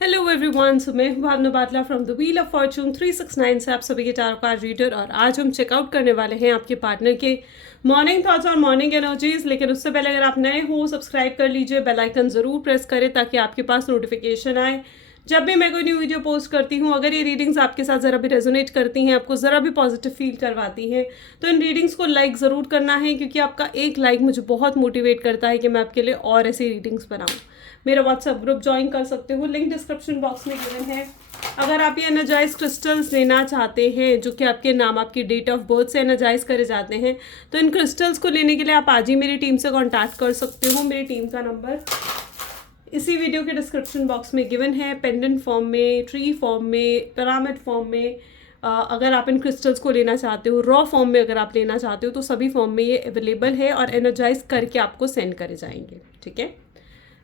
Hello everyone, so मैं हूं Bhavna Batla from the wheel of fortune 369 से आप सभी के टारो कार्ड रीडर। और आज हम चेकआउट करने वाले हैं आपके पार्टनर के मॉर्निंग थॉट्स और मॉर्निंग एनर्जीज। लेकिन उससे पहले अगर आप नए हो, सब्सक्राइब कर लीजिए, बेल आइकन ज़रूर प्रेस करें ताकि आपके पास नोटिफिकेशन आए जब भी मैं कोई न्यू वीडियो पोस्ट करती हूँ। अगर ये रीडिंग्स आपके साथ ज़रा भी रेजोनेट करती हैं, आपको ज़रा भी पॉजिटिव फील करवाती हैं, तो इन रीडिंग्स को लाइक ज़रूर करना है, क्योंकि आपका एक लाइक मुझे बहुत मोटिवेट करता है कि मैं आपके लिए और ऐसी रीडिंग्स बनाऊँ। मेरा व्हाट्सएप ग्रुप ज्वाइन कर सकते हो, लिंक डिस्क्रिप्शन बॉक्स में गिवन है। अगर आप ये एनर्जाइज क्रिस्टल्स लेना चाहते हैं जो कि आपके नाम, आपकी डेट ऑफ बर्थ से एनर्जाइज करे जाते हैं, तो इन क्रिस्टल्स को लेने के लिए आप आज ही मेरी टीम से कांटेक्ट कर सकते हो। मेरी टीम का नंबर इसी वीडियो के डिस्क्रिप्शन बॉक्स में गिवन है। पेंडेंट फॉर्म में, ट्री फॉर्म में, पिरामिड फॉर्म में, अगर आप इन क्रिस्टल्स को लेना चाहते हो, रॉ फॉर्म में अगर आप लेना चाहते हो, तो सभी फॉर्म में ये अवेलेबल है और एनर्जाइज करके आपको सेंड करे जाएंगे। ठीक है,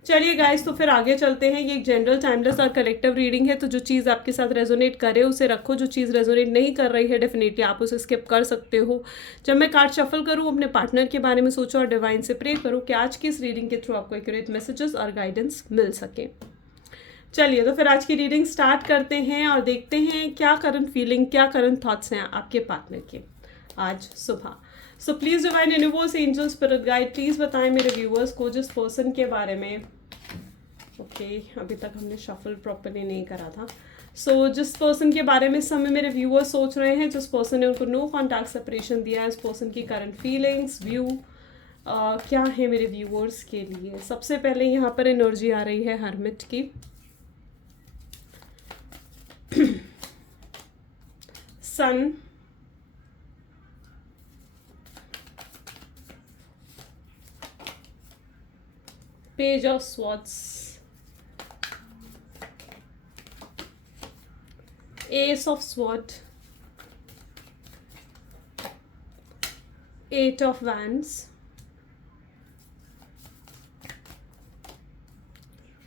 चलिए गाइस, तो फिर आगे चलते हैं। ये एक जनरल, टाइमलेस और कलेक्टिव रीडिंग है, तो जो चीज़ आपके साथ रेजोनेट करे उसे रखो, जो चीज़ रेजोनेट नहीं कर रही है डेफिनेटली आप उसे स्किप कर सकते हो। जब मैं कार्ड शफल करूँ, अपने पार्टनर के बारे में सोचो और डिवाइन से प्रे करो कि आज की इस रीडिंग के थ्रू आपको एक्यूरेट मैसेजेस और गाइडेंस मिल सके। चलिए, तो फिर आज की रीडिंग स्टार्ट करते हैं और देखते हैं क्या करंट फीलिंग, क्या करंट थॉट्स हैं आपके पार्टनर के आज सुबह। So please divine universe, angel, spirit guide, please बताएं मेरे व्यूअर्स को जिस पर्सन के बारे में अभी तक हमने शफल प्रॉपरली नहीं करा था। सो जिस पर्सन के बारे में इस समय मेरे व्यूअर्स सोच रहे हैं, जिस पर्सन ने उनको नो कॉन्टैक्ट सेपरेशन दिया है, उस पर्सन की करंट फीलिंग्स, व्यू क्या है मेरे व्यूअर्स के लिए। सबसे पहले यहाँ पर एनर्जी आ रही है हर्मिट की। Sun, page of swords, ace of sword, eight of wands,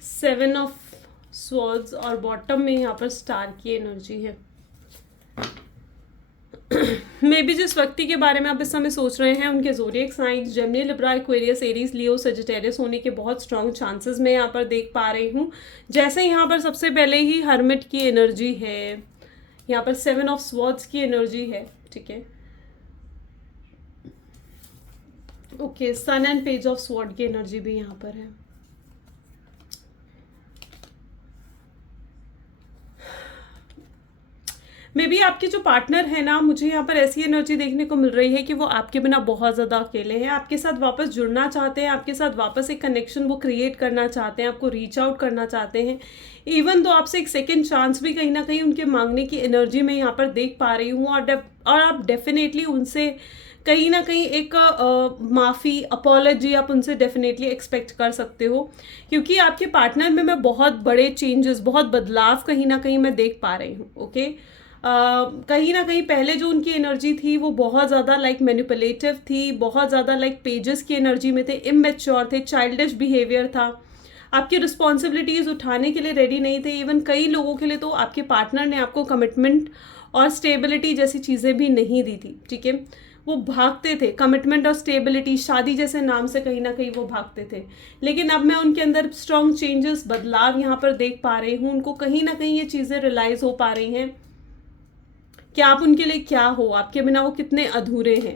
seven of swords और बॉटम में यहाँ पर स्टार की एनर्जी है। मे बी जिस व्यक्ति के बारे में आप इस समय सोच रहे हैं उनके zodiac signs Gemini, Libra, Aquarius, Aries, Leo, Sagittarius होने के बहुत स्ट्रॉन्ग चांसेस मैं यहाँ पर देख पा रही हूँ। जैसे यहाँ पर सबसे पहले ही हर्मिट की एनर्जी है, यहाँ पर सेवन ऑफ स्वॉर्ड्स की एनर्जी है। ठीक है, okay, sun and page of sword की एनर्जी भी यहाँ पर है। मे बी आपके जो पार्टनर है ना, मुझे यहाँ पर ऐसी एनर्जी देखने को मिल रही है कि वो आपके बिना बहुत ज़्यादा अकेले हैं, आपके साथ वापस जुड़ना चाहते हैं, आपके साथ वापस एक कनेक्शन वो क्रिएट करना चाहते हैं, आपको रीच आउट करना चाहते हैं। इवन तो आपसे एक सेकेंड चांस भी कहीं ना कहीं उनके मांगने की एनर्जी में यहाँ पर देख पा रही हूँ। और आप डेफिनेटली उनसे कहीं ना कहीं एक माफ़ी, अपॉलॉजी आप उनसे डेफिनेटली एक्सपेक्ट कर सकते हो, क्योंकि आपके पार्टनर में मैं बहुत बड़े चेंजेस, बहुत बदलाव कहीं ना कहीं मैं देख पा रही हूँ। ओके, कहीं ना कहीं पहले जो उनकी एनर्जी थी वो बहुत ज़्यादा लाइक मैनिपुलेटिव थी, बहुत ज़्यादा लाइक पेजेस की एनर्जी में थे, इमेच्योर थे, चाइल्डिश बिहेवियर था, आपकी रिस्पॉन्सिबिलिटीज़ उठाने के लिए रेडी नहीं थे। इवन कई लोगों के लिए तो आपके पार्टनर ने आपको कमिटमेंट और स्टेबिलिटी जैसी चीज़ें भी नहीं दी थी। ठीक है, वो भागते थे, कमिटमेंट और स्टेबिलिटी, शादी जैसे नाम से कहीं ना कहीं वो भागते थे। लेकिन अब मैं उनके अंदर स्ट्रॉन्ग चेंजेस, बदलाव यहाँ पर देख पा रही हूँ। उनको कहीं ना कहीं ये चीज़ें रियलाइज़ हो पा रही हैं कि आप उनके लिए क्या हो, आपके बिना वो कितने अधूरे हैं।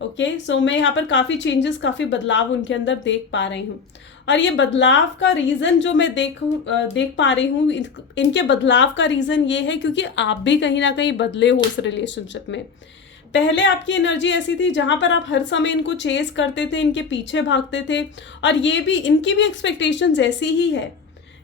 ओके, सो मैं यहाँ पर काफ़ी चेंजेस, काफ़ी बदलाव उनके अंदर देख पा रही हूँ। और ये बदलाव का रीज़न जो मैं देख पा रही हूँ, इनके बदलाव का रीज़न ये है क्योंकि आप भी कहीं ना कहीं बदले हो इस रिलेशनशिप में। पहले आपकी एनर्जी ऐसी थी जहाँ पर आप हर समय इनको चेस करते थे, इनके पीछे भागते थे, और ये भी, इनकी भी एक्सपेक्टेशंस ऐसी ही है,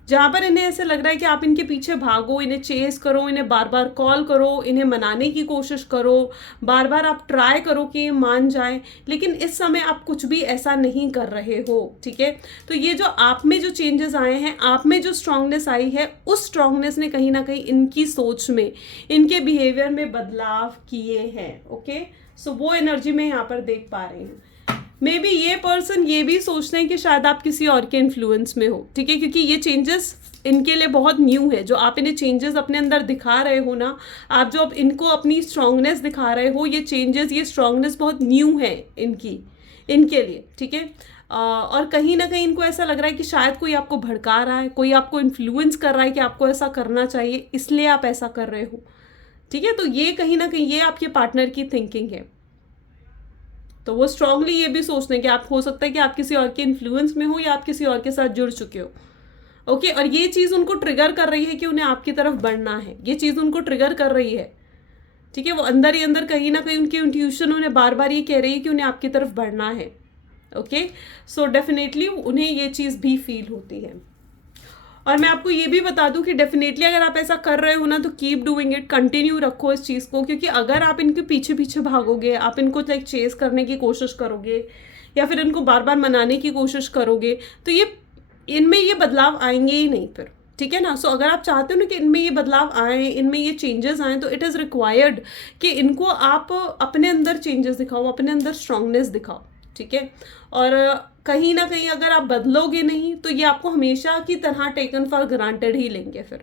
जहाँ पर इन्हें ऐसे लग रहा है कि आप इनके पीछे भागो, इन्हें चेस करो, इन्हें बार बार कॉल करो, इन्हें मनाने की कोशिश करो, बार बार आप ट्राई करो कि ये मान जाए। लेकिन इस समय आप कुछ भी ऐसा नहीं कर रहे हो। ठीक है, तो ये जो आप में जो चेंजेस आए हैं, आप में जो स्ट्रांगनेस आई है, उस स्ट्रांगनेस ने कहीं ना कहीं इनकी सोच में, इनके बिहेवियर में बदलाव किए हैं। ओके, सो वो एनर्जी मैं यहाँ पर देख पा रही हूँ। मे बी ये पर्सन ये भी सोचते हैं कि शायद आप किसी और के इन्फ्लुएंस में हो। ठीक है, क्योंकि ये चेंजेस इनके लिए बहुत न्यू है। जो आप इन्हें चेंजेस अपने अंदर दिखा रहे हो ना, आप जो अब इनको अपनी स्ट्रांगनेस दिखा रहे हो, ये चेंजेस, ये स्ट्रांगनेस बहुत न्यू है इनके लिए। ठीक है, और कहीं ना कहीं इनको ऐसा लग रहा है कि शायद कोई आपको भड़का रहा है, कोई आपको इन्फ्लुएंस कर रहा है कि आपको ऐसा करना चाहिए, इसलिए आप ऐसा कर रहे हो। ठीक है, तो ये कहीं ना कहीं ये आपके पार्टनर की थिंकिंग है। तो वो स्ट्रांगली ये भी सोचते हैं कि आप, हो सकता है कि आप किसी और के इन्फ्लुएंस में हो या आप किसी और के साथ जुड़ चुके हो। ओके, और ये चीज़ उनको ट्रिगर कर रही है कि उन्हें आपकी तरफ बढ़ना है, ये चीज़ उनको ट्रिगर कर रही है। ठीक है, वो अंदर ही अंदर कहीं ना कहीं उनकी इंट्यूशन उन्हें बार बार ये कह रही है कि उन्हें आपकी तरफ बढ़ना है। ओके, सो डेफिनेटली उन्हें ये चीज़ भी फील होती है। और मैं आपको ये भी बता दूं कि डेफिनेटली अगर आप ऐसा कर रहे हो ना, तो कीप डूइंग इट, कंटिन्यू रखो इस चीज़ को, क्योंकि अगर आप इनके पीछे पीछे भागोगे, आप इनको लाइक चेस करने की कोशिश करोगे या फिर इनको बार बार मनाने की कोशिश करोगे, तो ये इनमें ये बदलाव आएंगे ही नहीं फिर। ठीक है ना। सो अगर आप चाहते हो ना कि इनमें ये बदलाव आए, इनमें ये चेंजेस आए, तो इट इज़ रिक्वायर्ड कि इनको आप अपने अंदर चेंजेस दिखाओ, अपने अंदर स्ट्रांगनेस दिखाओ। ठीक है, और कहीं ना कहीं अगर आप बदलोगे नहीं तो ये आपको हमेशा की तरह टेकन फॉर ग्रांटेड ही लेंगे फिर।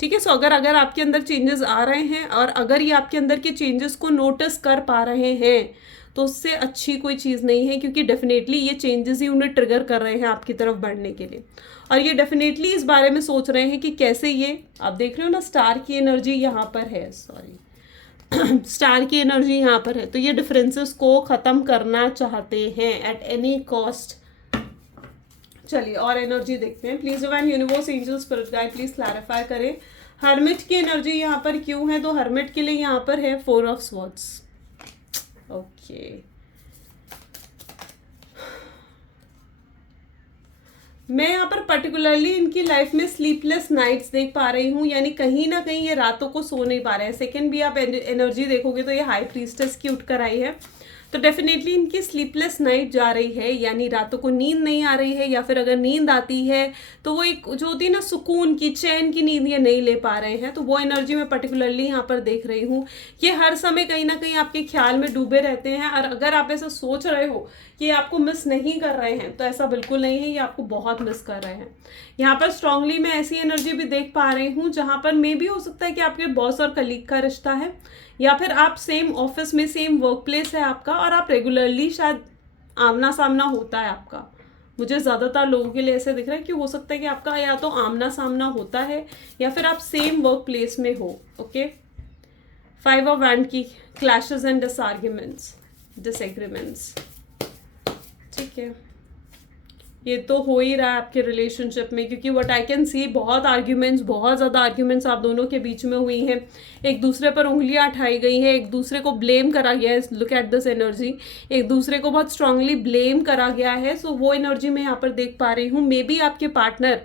ठीक है, सो अगर आपके अंदर चेंजेस आ रहे हैं और अगर ये आपके अंदर के चेंजेस को नोटिस कर पा रहे हैं, तो उससे अच्छी कोई चीज़ नहीं है, क्योंकि डेफिनेटली ये चेंजेस ही उन्हें ट्रिगर कर रहे हैं आपकी तरफ बढ़ने के लिए। और ये डेफिनेटली इस बारे में सोच रहे हैं कि कैसे ये, आप देख रहे हो ना स्टार की एनर्जी यहाँ पर है, सॉरी स्टार की एनर्जी यहाँ पर है, तो ये डिफरेंसेस को ख़त्म करना चाहते हैं एट एनी कॉस्ट। चलिए और एनर्जी देखते हैं। Please divine universe angel spirit guide please clarify करें हर्मिट की एनर्जी यहाँ पर क्यों है। तो हर्मिट के लिए यहाँ पर है 4 ऑफ स्वॉर्ड्स। ओके, मैं यहाँ पर पर्टिकुलरली इनकी लाइफ में स्लीपलेस नाइट्स देख पा रही हूँ, यानी कहीं ना कहीं ये रातों को सो नहीं पा रहे हैं। सेकंड भी आप एनर्जी देखोगे तो ये हाई प्रीस्टेस की उठ कर आई है, तो डेफिनेटली इनकी स्लीपलेस नाइट जा रही है, यानी रातों को नींद नहीं आ रही है, या फिर अगर नींद आती है तो वो एक जो होती है ना सुकून की, चैन की नींद ये नहीं ले पा रहे हैं। तो वो एनर्जी मैं पर्टिकुलरली यहाँ पर देख रही हूँ। ये हर समय कहीं ना कहीं आपके ख्याल में डूबे रहते हैं, और अगर आप ऐसा सोच रहे हो कि ये आपको मिस नहीं कर रहे हैं, तो ऐसा बिल्कुल नहीं है, ये आपको बहुत मिस कर रहे हैं। यहाँ पर स्ट्रांगली मैं ऐसी एनर्जी भी देख पा रही हूँ जहाँ पर मे भी हो सकता है कि आपके बॉस और कलीग का रिश्ता है, या फिर आप सेम ऑफिस में, सेम वर्क प्लेस है आपका, और आप रेगुलरली शायद आमना सामना होता है आपका। मुझे ज़्यादातर लोगों के लिए ऐसे दिख रहा है कि हो सकता है कि आपका या तो आमना सामना होता है या फिर आप सेम वर्क प्लेस में हो। ओके, 5 ऑफ वैंड की क्लैशेस एंड डिसआर्ग्यूमेंट्स, डिसएग्रीमेंट्स। ठीक है, ये तो हो ही रहा है आपके रिलेशनशिप में, क्योंकि व्हाट आई कैन सी बहुत आर्ग्यूमेंट्स, बहुत ज़्यादा आर्ग्यूमेंट्स आप दोनों के बीच में हुई हैं। एक दूसरे पर उंगलियां उठाई गई हैं, एक दूसरे को ब्लेम करा गया है। लुक एट दिस एनर्जी, एक दूसरे को बहुत स्ट्रांगली ब्लेम करा गया है। सो वो एनर्जी मैं यहाँ पर देख पा रही हूँ। मे बी आपके पार्टनर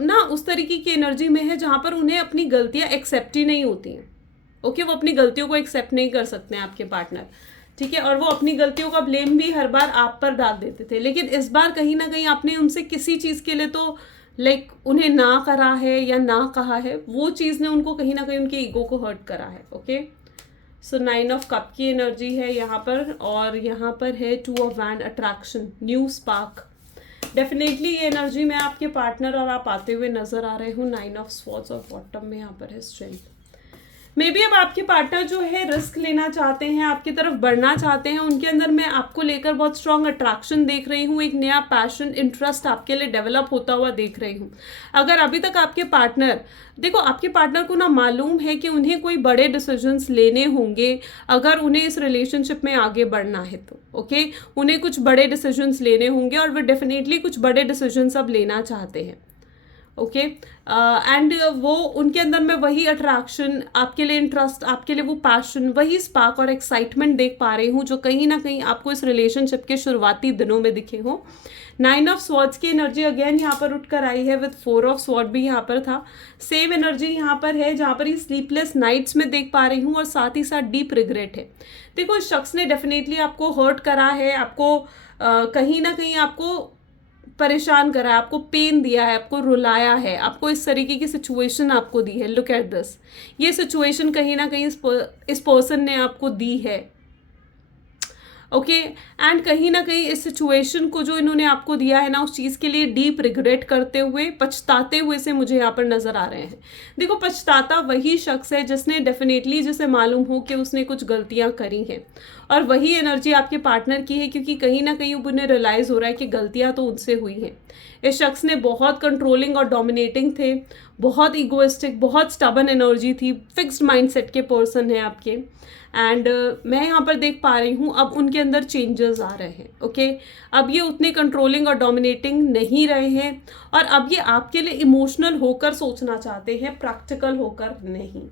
ना उस तरीके की एनर्जी में है जहाँ पर उन्हें अपनी गलतियाँ एक्सेप्ट ही नहीं होती हैं। ओके, वो अपनी गलतियों को एक्सेप्ट नहीं कर सकते हैं आपके पार्टनर। ठीक है, और वो अपनी गलतियों का ब्लेम भी हर बार आप पर डाल देते थे, लेकिन इस बार कहीं ना कहीं आपने उनसे किसी चीज़ के लिए तो लाइक उन्हें ना करा है या ना कहा है, वो चीज़ ने उनको कहीं ना कहीं उनके ईगो को हर्ट करा है। ओके, सो 9 ऑफ कप की एनर्जी है यहाँ पर, और यहाँ पर है 2 of wand, attraction, new spark. Definitely ये एनर्जी में आपके पार्टनर और आप आते हुए नजर आ रहे हो। 9 ऑफ स्वॉर्ड्स और बॉटम में यहाँ पर है स्ट्रेंथ। मे बी अब आपके पार्टनर जो है रिस्क लेना चाहते हैं, आपकी तरफ बढ़ना चाहते हैं, उनके अंदर मैं आपको लेकर बहुत स्ट्रांग अट्रैक्शन देख रही हूँ, एक नया पैशन, इंटरेस्ट आपके लिए डेवलप होता हुआ देख रही हूँ। अगर अभी तक आपके पार्टनर, देखो आपके पार्टनर को ना मालूम है कि उन्हें कोई बड़े डिसीजंस लेने होंगे अगर उन्हें इस रिलेशनशिप में आगे बढ़ना है, तो ओके उन्हें कुछ बड़े डिसीजंस लेने होंगे, और वे डेफिनेटली कुछ बड़े डिसीजंस अब लेना चाहते हैं। ओके, एंड वो उनके अंदर मैं वही अट्रैक्शन, आपके लिए इंटरेस्ट, आपके लिए वो पैशन, वही स्पार्क और एक्साइटमेंट देख पा रही हूँ जो कहीं ना कहीं आपको इस रिलेशनशिप के शुरुआती दिनों में दिखे हो। 9 ऑफ स्वॉर्ड्स की एनर्जी अगेन यहाँ पर उठ कर आई है, विद 4 ऑफ स्वॉर्ड भी यहाँ पर था। सेम एनर्जी यहाँ पर है जहाँ पर ये स्लीपलेस नाइट्स में देख पा रही हूँ, और साथ ही साथ डीप रिग्रेट है। देखो इस शख्स ने डेफिनेटली आपको हर्ट करा है, आपको कहीं ना कहीं आपको परेशान करा है, आपको पेन दिया है, आपको रुलाया है, आपको इस तरीके की सिचुएशन आपको दी है। लुक एट दिस, ये सिचुएशन कहीं ना कहीं इस पर्सन ने आपको दी है। ओके। एंड कहीं ना कहीं इस सिचुएशन को जो इन्होंने आपको दिया है ना, उस चीज़ के लिए डीप रिग्रेट करते हुए, पछताते हुए से मुझे यहाँ पर नज़र आ रहे हैं। देखो, पछताता वही शख्स है जिसने डेफिनेटली, जिसे मालूम हो कि उसने कुछ गलतियाँ करी हैं, और वही एनर्जी आपके पार्टनर की है, क्योंकि कहीं ना कहीं उन्हें रियलाइज़ हो रहा है कि गलतियाँ तो उनसे हुई हैं। इस शख्स ने बहुत कंट्रोलिंग और डोमिनेटिंग थे, बहुत ईगोइस्टिक, बहुत स्टबन एनर्जी थी, फिक्स्ड माइंडसेट के पर्सन है आपके। एंड मैं यहाँ पर देख पा रही हूँ अब उनके अंदर चेंजेस आ रहे हैं। ओके, अब ये उतने कंट्रोलिंग और डोमिनेटिंग नहीं रहे हैं, और अब ये आपके लिए इमोशनल होकर सोचना चाहते हैं, प्रैक्टिकल होकर नहीं।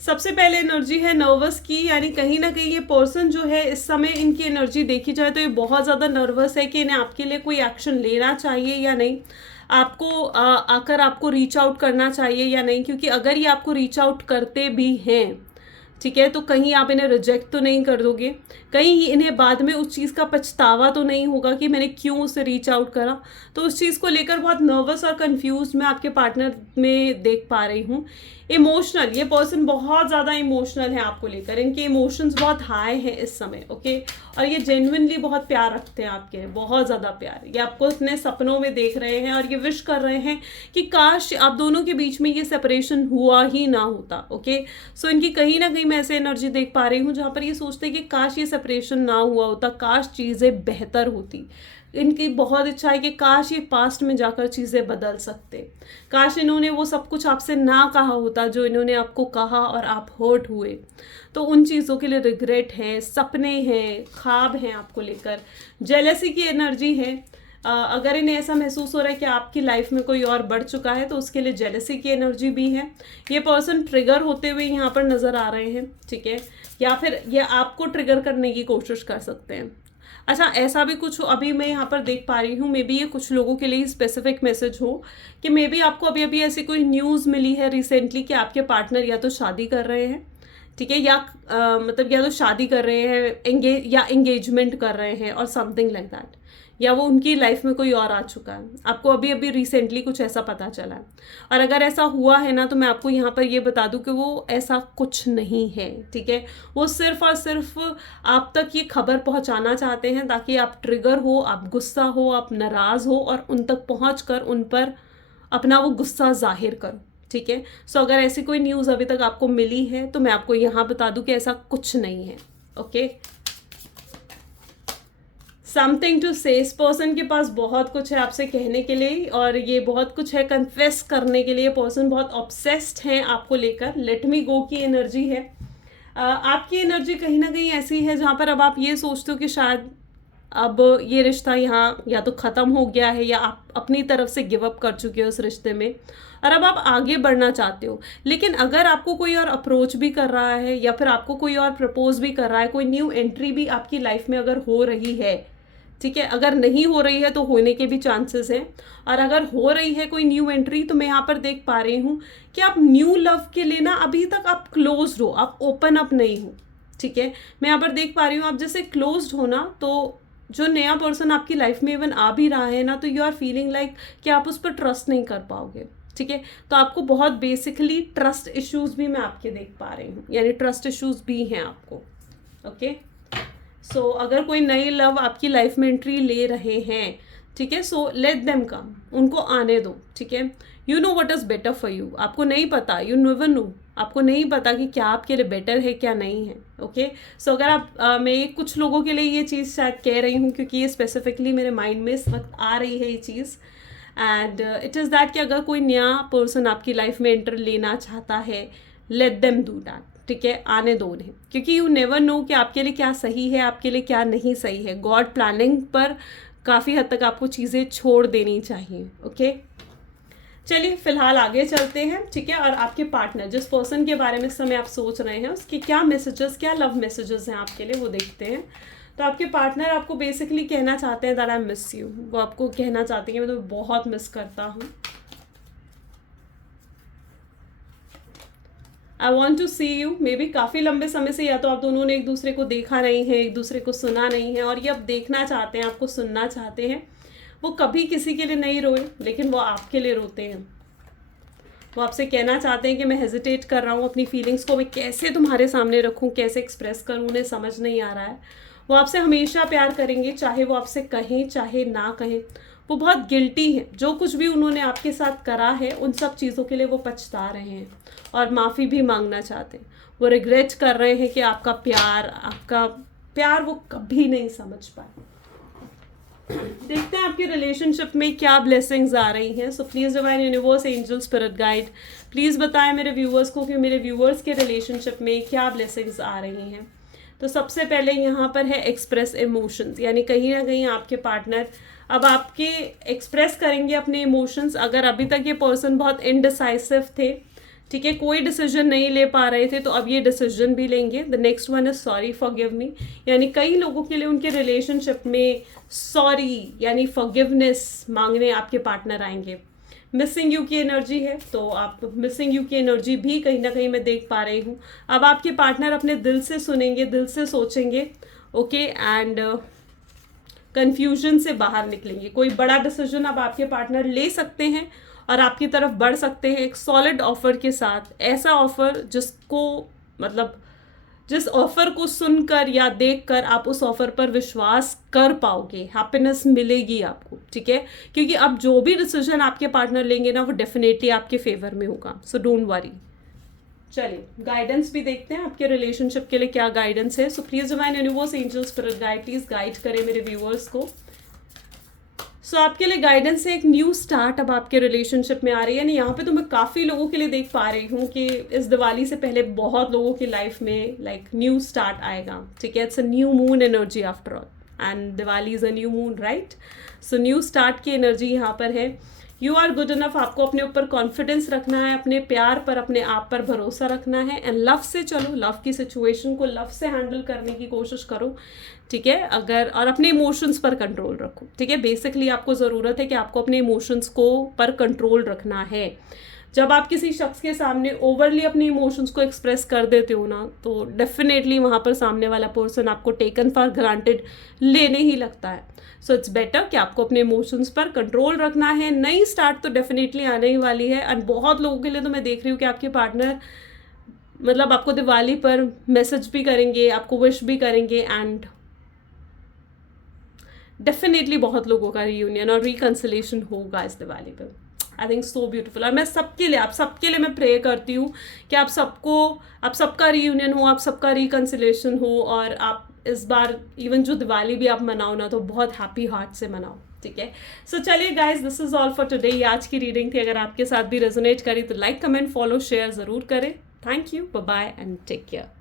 सबसे पहले एनर्जी है नर्वस की, यानी कहीं ना कहीं ये पर्सन जो है, इस समय इनकी एनर्जी देखी जाए तो ये बहुत ज़्यादा नर्वस है कि इन्हें आपके लिए कोई एक्शन लेना चाहिए या नहीं, आपको आकर आपको रीच आउट करना चाहिए या नहीं। क्योंकि अगर ये आपको रीच आउट करते भी हैं, ठीक है, तो कहीं आप इन्हें रिजेक्ट तो नहीं कर दोगे, कहीं इन्हें बाद में उस चीज़ का पछतावा तो नहीं होगा कि मैंने क्यों उसे रीच आउट करा। तो उस चीज़ को लेकर बहुत नर्वस और कंफ्यूज मैं आपके पार्टनर में देख पा रही हूँ। इमोशनल, ये पर्सन बहुत ज़्यादा इमोशनल है आपको लेकर, इनके इमोशंस बहुत हाई हैं इस समय। ओके, और ये जेन्युइनली बहुत प्यार रखते हैं आपके, बहुत ज़्यादा प्यार। ये आपको अपने सपनों में देख रहे हैं और ये विश कर रहे हैं कि काश आप दोनों के बीच में ये सेपरेशन हुआ ही ना होता। ओके, सो इनकी कहीं ना कहीं मैं ऐसे एनर्जी देख पा रही हूँ जहाँ पर ये सोचते हैं कि काश ये सेपरेशन ना हुआ होता, काश चीज़ें बेहतर होती। इनकी बहुत इच्छा है कि काश ये पास्ट में जाकर चीज़ें बदल सकते, काश इन्होंने वो सब कुछ आपसे ना कहा होता जो इन्होंने आपको कहा और आप हर्ट हुए। तो उन चीज़ों के लिए रिग्रेट है, सपने हैं, ख्वाब हैं आपको लेकर। जेलसी की एनर्जी है। अगर इन्हें ऐसा महसूस हो रहा है कि आपकी लाइफ में कोई और बढ़ चुका है, तो उसके लिए जेलसी की एनर्जी भी है। ये पर्सन ट्रिगर होते हुए यहाँ पर नज़र आ रहे हैं, ठीक है, या फिर ये आपको ट्रिगर करने की कोशिश कर सकते हैं। अच्छा, ऐसा भी कुछ अभी मैं यहाँ पर देख पा रही हूँ, मे बी ये कुछ लोगों के लिए स्पेसिफिक मैसेज हो कि मे बी आपको अभी अभी ऐसी कोई न्यूज़ मिली है रिसेंटली कि आपके पार्टनर या तो शादी कर रहे हैं, ठीक है, या मतलब या तो शादी कर रहे हैं, या एंगेजमेंट कर रहे हैं और समथिंग लाइक दैट, या वो उनकी लाइफ में कोई और आ चुका है। आपको अभी अभी रिसेंटली कुछ ऐसा पता चला है, और अगर ऐसा हुआ है ना, तो मैं आपको यहाँ पर ये बता दूँ कि वो ऐसा कुछ नहीं है, ठीक है। वो सिर्फ और सिर्फ आप तक ये खबर पहुँचाना चाहते हैं ताकि आप ट्रिगर हो, आप गुस्सा हो, आप नाराज़ हो, और उन तक पहुँच कर उन पर अपना वो गुस्सा जाहिर करो, ठीक है। सो अगर ऐसी कोई न्यूज़ अभी तक आपको मिली है तो मैं आपको यहाँ बता दूँ कि ऐसा कुछ नहीं है। ओके, समथिंग टू से, इस पर्सन के पास बहुत कुछ है आपसे कहने के लिए, और ये बहुत कुछ है कन्फेस करने के लिए। पर्सन बहुत ऑब्सेस्ड हैं आपको लेकर। लेट मी गो की एनर्जी है। आपकी एनर्जी कहीं ना कहीं ऐसी है जहाँ पर अब आप ये सोचते हो कि शायद अब ये रिश्ता यहाँ या तो ख़त्म हो गया है, या आप अपनी तरफ से गिव अप कर चुके हो इस रिश्ते में, और अब आप आगे बढ़ना चाहते हो। लेकिन अगर आपको कोई और अप्रोच भी कर रहा है, या फिर आपको कोई और प्रपोज भी कर रहा है, कोई न्यू एंट्री भी आपकी लाइफ में अगर हो रही है, ठीक है, अगर नहीं हो रही है तो होने के भी चांसेस हैं, और अगर हो रही है कोई न्यू एंट्री, तो मैं यहाँ पर देख पा रही हूँ कि आप न्यू लव के लिए ना अभी तक आप क्लोज्ड हो, आप ओपन अप नहीं हो, ठीक है। मैं यहाँ पर देख पा रही हूँ आप जैसे क्लोज्ड हो ना, तो जो नया पर्सन आपकी लाइफ में इवन आ भी रहा है ना, तो यू आर फीलिंग लाइक कि आप उस पर ट्रस्ट नहीं कर पाओगे, ठीक है। तो आपको बहुत बेसिकली ट्रस्ट इश्यूज भी मैं आपके देख पा रही हूँ, यानी ट्रस्ट इश्यूज भी हैं आपको। ओके, सो अगर कोई नई लव आपकी लाइफ में एंट्री ले रहे हैं, ठीक है, सो लेट देम कम, उनको आने दो, ठीक है। You know what is better for you, आपको नहीं पता, यू नेवर नो, आपको नहीं पता कि क्या आपके लिए बेटर है क्या नहीं है। ओके, सो अगर आप मैं कुछ लोगों के लिए ये चीज़ शायद कह रही हूँ क्योंकि ये स्पेसिफिकली मेरे माइंड में इस वक्त आ रही है ये चीज़, एंड इट इज़ दैट कि अगर कोई नया पर्सन आपकी लाइफ में एंटर लेना चाहता है, लेट देम डू दैट, ठीक है, आने दो उन्हें, क्योंकि यू नेवर नो कि आपके लिए क्या सही है, आपके लिए क्या नहीं सही है। गॉड प्लानिंग पर काफ़ी हद तक आपको चीज़ें छोड़ देनी चाहिए। ओके, चलिए फिलहाल आगे चलते हैं, ठीक है। और आपके पार्टनर, जिस पर्सन के बारे में इस समय आप सोच रहे हैं, उसके क्या मैसेजेस, क्या लव मैसेजेस हैं आपके लिए, वो देखते हैं। तो आपके पार्टनर आपको बेसिकली कहना चाहते हैं दैट आई मिस यू, वो आपको कहना चाहते हैं मैं तो बहुत मिस करता हूँ। I want to see you, maybe काफ़ी लंबे समय से या तो आप दोनों ने एक दूसरे को देखा नहीं है, एक दूसरे को सुना नहीं है, और ये अब देखना चाहते हैं, आपको सुनना चाहते हैं। वो कभी किसी के लिए नहीं रोए, लेकिन वो आपके लिए रोते हैं। वो आपसे कहना चाहते हैं कि मैं हेजिटेट कर रहा हूँ, अपनी फीलिंग्स को मैं कैसे तुम्हारे सामने रखूँ, कैसे एक्सप्रेस करूँ, उन्हें समझ नहीं आ रहा है। वो आपसे हमेशा प्यार करेंगे, चाहे वो आपसे कहें चाहे ना कहें। वो बहुत गिल्टी हैं, जो कुछ भी उन्होंने आपके साथ करा है उन सब चीज़ों के लिए वो पछता रहे हैं और माफ़ी भी मांगना चाहते हैं। वो रिग्रेट कर रहे हैं कि आपका प्यार वो कभी नहीं समझ पाए। देखते हैं आपके रिलेशनशिप में क्या ब्लेसिंग्स आ रही हैं। So please divine universe, angel, spirit guide, please बताएं मेरे व्यूअर्स को कि मेरे व्यूअर्स के रिलेशनशिप में क्या ब्लेसिंग्स आ रही हैं। तो सबसे पहले यहाँ पर है एक्सप्रेस इमोशंस, यानी कहीं ना कहीं आपके पार्टनर अब आपके एक्सप्रेस करेंगे अपने इमोशंस। अगर अभी तक ये पर्सन बहुत इनडिसाइसिव थे, ठीक है, कोई डिसीजन नहीं ले पा रहे थे, तो अब ये डिसीजन भी लेंगे। The next one is sorry forgive me, यानी कई लोगों के लिए उनके रिलेशनशिप में सॉरी यानी फॉरगिवनेस मांगने आपके पार्टनर आएंगे। मिसिंग यू की एनर्जी है, तो आप मिसिंग यू की एनर्जी भी कहीं ना कहीं मैं देख पा रही हूँ। अब आपके पार्टनर अपने दिल से सुनेंगे, दिल से सोचेंगे, ओके, एंड कन्फ्यूजन से बाहर निकलेंगे। कोई बड़ा डिसीजन अब आपके पार्टनर ले सकते हैं और आपकी तरफ बढ़ सकते हैं एक सॉलिड ऑफर के साथ। ऐसा ऑफर जिसको मतलब जिस ऑफर को सुनकर या देखकर आप उस ऑफर पर विश्वास कर पाओगे, हैप्पीनेस मिलेगी आपको, ठीक है, क्योंकि अब जो भी डिसीजन आपके पार्टनर लेंगे ना वो डेफिनेटली आपके फेवर में होगा। So don't worry. चलिए गाइडेंस भी देखते हैं आपके रिलेशनशिप के लिए क्या गाइडेंस है। So please divine universe, angel, spirit guide, please guide करें मेरे व्यूअर्स को। सो आपके लिए गाइडेंस है एक न्यू स्टार्ट अब आपके रिलेशनशिप में आ रही है। यानी यहाँ पे तो मैं काफ़ी लोगों के लिए देख पा रही हूँ कि इस दिवाली से पहले बहुत लोगों की लाइफ में लाइक न्यू स्टार्ट आएगा, ठीक है। It's a new moon energy after all, and Diwali is a new moon, right. So new start की एनर्जी यहाँ पर है। यू आर गुड इनफ, आपको अपने ऊपर कॉन्फिडेंस रखना है, अपने प्यार पर, अपने आप पर भरोसा रखना है, एंड लव से चलो, लव की सिचुएशन को लव से हैंडल करने की कोशिश करो, ठीक है। अगर और अपने इमोशंस पर कंट्रोल रखो, ठीक है। बेसिकली आपको ज़रूरत है कि आपको अपने इमोशंस को पर कंट्रोल रखना है। जब आप किसी शख्स के सामने ओवरली अपने इमोशंस को एक्सप्रेस कर देते हो ना, तो डेफिनेटली वहाँ पर सामने वाला पर्सन आपको टेकन फॉर ग्रांटेड लेने ही लगता है। सो इट्स बेटर कि आपको अपने इमोशंस पर कंट्रोल रखना है। नई स्टार्ट तो डेफिनेटली आने ही वाली है, एंड बहुत लोगों के लिए तो मैं देख रही हूँ कि आपके पार्टनर मतलब आपको दिवाली पर मैसेज भी करेंगे, आपको विश भी करेंगे, एंड डेफिनेटली बहुत लोगों का रियूनियन और रिकन्सिलेशन होगा इस दिवाली पर। I think so beautiful. और मैं सबके लिए, आप सबके लिए मैं प्रे करती हूँ कि आप सबका रियूनियन हो, आप सबका रिकन्सिलेशन हो, और आप इस बार इवन जो दिवाली भी आप मनाओ ना, तो बहुत हैप्पी हार्ट से मनाओ, ठीक है। सो चलिए guys, this is all for today. ये आज की रीडिंग थी। अगर आपके साथ भी रेजोनेट करी तो लाइक, कमेंट, फॉलो, शेयर ज़रूर करें। Thank you, bye bye and take care.